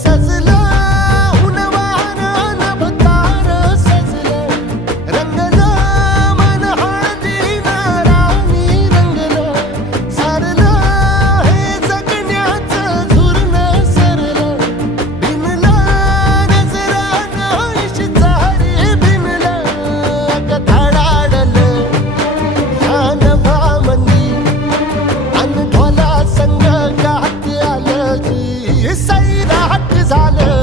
सजलं हुनवार नभतार सजलं रंगलं मन हळदीनं राणी रंगलं सारलं हे जगण्याचं झुरणं सरलं भिनलं नजरानं इश्तारी भिनलं अगं धडाडलं ह्या नभामंदी अन ढोला संग गात आलं जी सैराट झालं